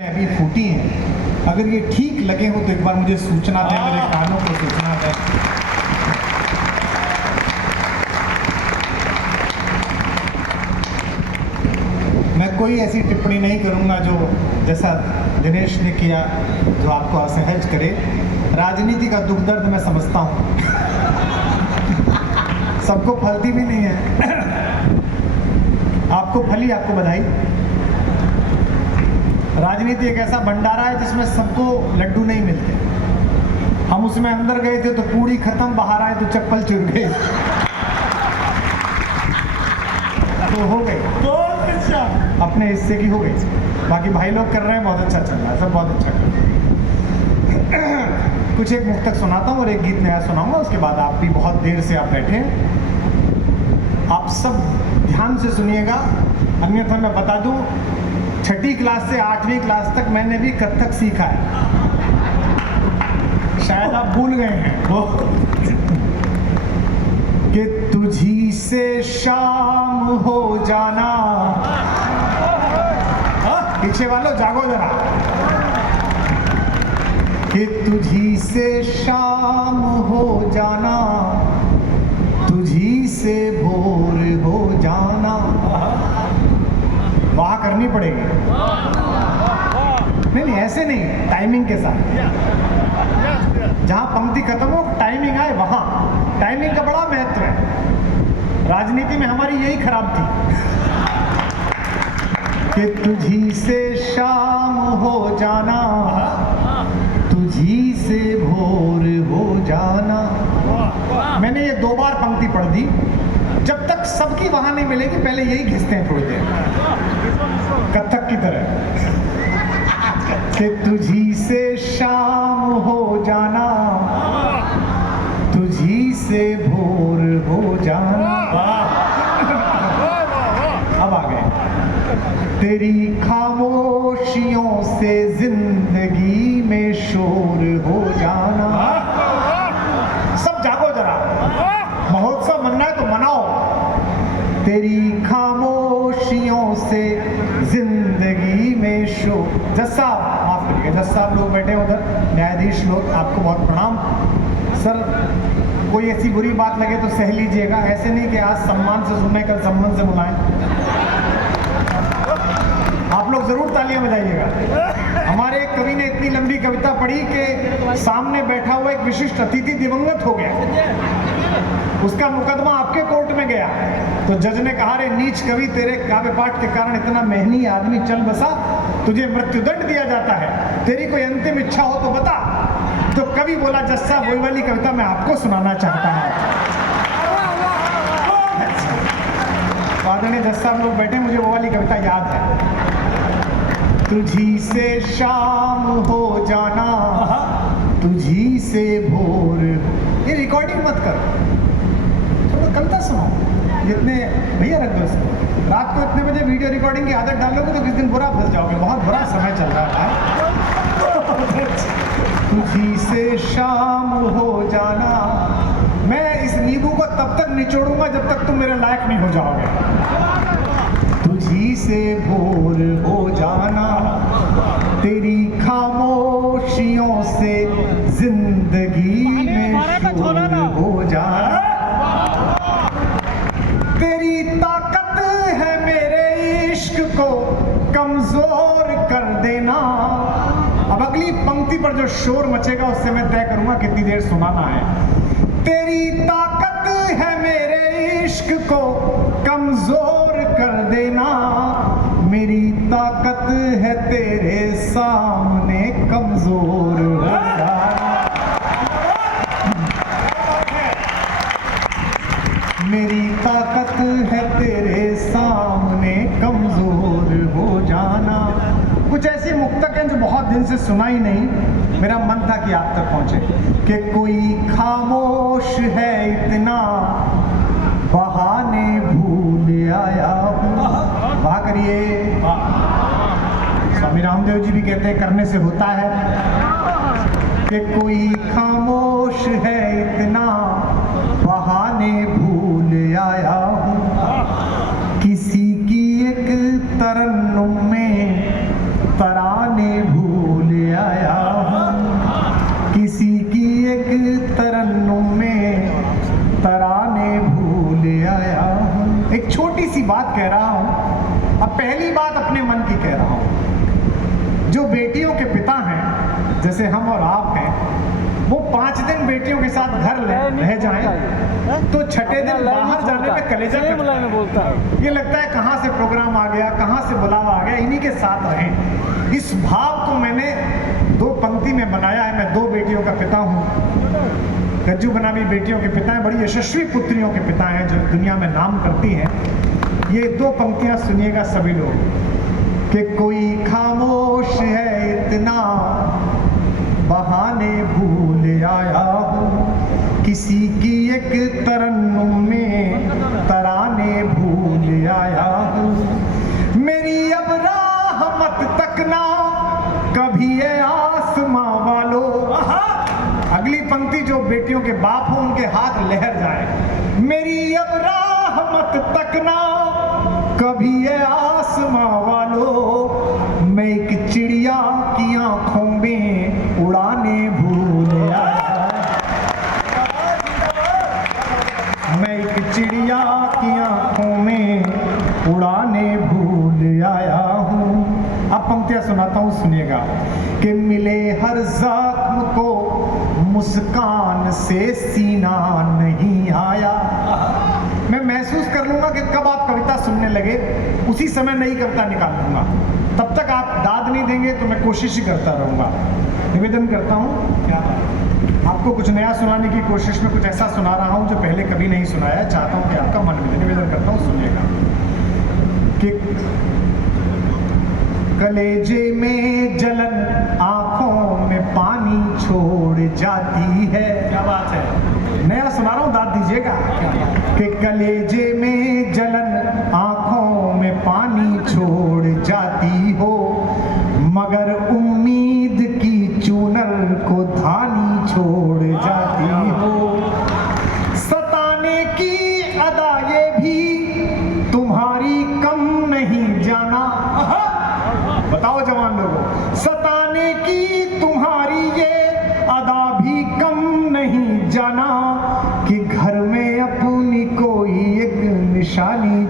अभी फूटी हैं, अगर ये ठीक लगे हो तो एक बार मुझे सूचना दें, मेरे कानों को सूचना दें। मैं कोई ऐसी टिप्पणी नहीं करूंगा जो जैसा दिनेश ने किया जो आपको असहज करे। राजनीति का दुख दर्द मैं समझता हूँ, सबको फलती भी नहीं है। आपको फली, आपको बधाई। राजनीति एक ऐसा भंडारा है जिसमें सबको लड्डू नहीं मिलते। हम उसमें अंदर गए थे तो पूरी खत्म, बाहर आए तो चप्पल चुर गई। तो हो गई, बहुत अच्छा, अपने हिस्से की हो गई। बाकी भाई लोग कर रहे हैं, बहुत अच्छा चल रहा है, सब बहुत अच्छा कर रहे हैं। कुछ एक मुक्तक सुनाता हूँ और एक गीत नया सुनाऊंगा, उसके बाद आप भी बहुत देर से आप बैठे हैं, आप सब ध्यान से सुनिएगा, अन्यथा मैं बता दूं 6ठी क्लास से 8वीं क्लास तक मैंने भी कथक सीखा है, शायद आप भूल गए हैं वो। कि तुझी से शाम हो जाना, पीछे वालों जागो जरा। कि तुझी से शाम हो जाना, तुझी से भोर हो जाना, वहाँ करनी पड़ेगी। नहीं ऐसे नहीं, टाइमिंग के साथ। जहाँ पंक्ति खत्म हो टाइमिंग आए, वहाँ टाइमिंग का बड़ा महत्व है। राजनीति में हमारी यही खराब थी कि तुझी से शाम हो जाना, तुझी से भोर हो जाना। मैंने ये 2 बार पंक्ति पढ़ दी। जब तक सबकी वहां नहीं मिलेगी, पहले यही घिसते हैं थोड़ी देर, कथक की तरह। कि तुझी से शाम हो जाना, तुझी से भोर हो जाना। अब आ गए। तेरी खामोशियों से जिंदगी में शोर हो जाना। सब जागो जरा, महोत्सव मनना है तो मनाओ। तेरी खामोशियों से जिंदगी में शोर। जज साहब माफ करिए, जज साहब लोग बैठे उधर, न्यायाधीश लोग, आपको बहुत प्रणाम। सर कोई ऐसी बुरी बात लगे तो सह लीजिएगा, ऐसे नहीं कि आज सम्मान से सुनने, कल सम्मान से बुलाएं। आप लोग जरूर तालियां बजाइएगा। हमारे एक कवि ने इतनी लंबी कविता पढ़ी कि सामने बैठा हुआ एक विशिष्ट अतिथि दिवंगत हो गया, उसका मुकदमा आपके कोर्ट में गया, तो जज ने कहा, रे नीच कवि, तेरे काव्य पाठ के कारण इतना मेहनी आदमी चल बसा, तुझे मृत्युदंड दिया जाता है, तेरी कोई अंतिम इच्छा हो तो बता। तो कवि बोला, जज साहब वही वाली कविता मैं आपको सुनाना चाहता हूँ। आदरणीय जज साहब लोग बैठे, मुझे वो वाली कविता याद है। तुझी से शाम हो जाना, तुझी से भोर। ये रिकॉर्डिंग मत करो, थोड़ा कविता सुनाओ। जितने भैया रख दो इसको, रात को इतने बजे वीडियो रिकॉर्डिंग की आदत डालोगे तो किस दिन बुरा फंस जाओगे। बहुत बुरा समय चल रहा है। तुझी से शाम हो जाना। मैं इस नींबू को तब तक निचोड़ूंगा जब तक तुम मेरे लायक नहीं हो जाओगे। तुझी से भोर हो जाना, तेरी खामोशियों से जिंदगी में शोर हो जाना। तेरी ताकत है मेरे इश्क को कमजोर कर देना। अब अगली पंक्ति पर जो शोर मचेगा उससे मैं तय करूंगा कितनी देर सुनाना है। तेरी ताकत है मेरे इश्क को कमजोर कर देना, मेरी ताकत है तेरे सामने कमजोर हो जाना। मेरी ताकत है तेरे सामने कमजोर हो जाना। कुछ ऐसी मुक्तक हैं जो बहुत दिन से सुना ही नहीं, मेरा मन था कि आप तक पहुंचे। कि कोई खामोश है इतना, बहाने भूल आया हूँ। वाह करिए। स्वामी रामदेव जी भी कहते हैं करने से होता है। कि कोई खामोश है इतना, बहाने भूल आया हूँ। किसी की एक तरन्नुम में तराने भूल आया हूँ, किसी की एक तरन्नुम में तराने भूल आया हूँ। एक छोटी सी बात कह रहा हूँ, अब पहली बात अपने मन की कह रहा हूँ। जो बेटियों के पिता हैं, जैसे हम और आप हैं, वो 5 दिन बेटियों के साथ घर रह जाएं तो छठे दिन बाहर जाने में कलेजा कटता है। ये लगता है कहाँ से प्रोग्राम आ गया, कहाँ से बुलावा आ गया, इन्हीं के साथ रहें। इस भाव को मैंने 2 पंक्ति में बनाया है। मैं 2 बेटियों का पिता हूँ, गज्जू बनामी बेटियों के पिता हैं, बड़ी यशस्वी पुत्रियों के पिता हैं जो दुनिया में नाम करती हैं। ये 2 पंक्तियाँ सुनिएगा सभी लोग, कि कोई खामोश है इतना बहाने भूल आया हूँ, किसी की एक तरन्नुम में तराने भूल आया हूँ। मेरी अब राह मत तकना कभी ये आसमां वालों। अगली पंक्ति जो बेटियों के बाप हो उनके हाथ लहर जाए। मेरी अब राह मत तकना कभी ये आसमां वालों, मैं एक चिड़िया की आंखों में उड़ाने भूल आया, मैं एक चिड़िया की आंखों में उड़ाने भूल आया हूँ। अब पंक्तियां सुनाता हूँ, सुनिएगा। कि मिले हर जख्म को मुस्कान से सीना नहीं आया। मैं महसूस कर लूंगा कि कब आप कविता सुनने लगे, उसी समय नई कविता निकाल दूंगा। तब तक आप दाद नहीं देंगे तो मैं कोशिश ही करता रहूंगा। निवेदन करता हूँ, क्या आपको कुछ नया सुनाने की कोशिश में कुछ ऐसा सुना रहा हूँ जो पहले कभी नहीं सुनाया। चाहता हूँ कि आपका मन मिले। निवेदन करता हूँ, सुनिएगा। कि कलेजे में जलन आंखों में पानी छोड़ जाती है। क्या बात है, नया सुना रहा हूँ, दाद दीजिएगा। कि कलेजे में जलन आंखों में पानी छोड़ जाती हो, मगर उम्मीद की चूनर को धानी छोड़ जाती हो। सताने की अदा ये भी तुम्हारी कम नहीं जाना। बताओ जवान लोगों, सताने की तुम्हारी ये अदा भी कम नहीं जाना, कि घर में अपनी कोई एक निशानी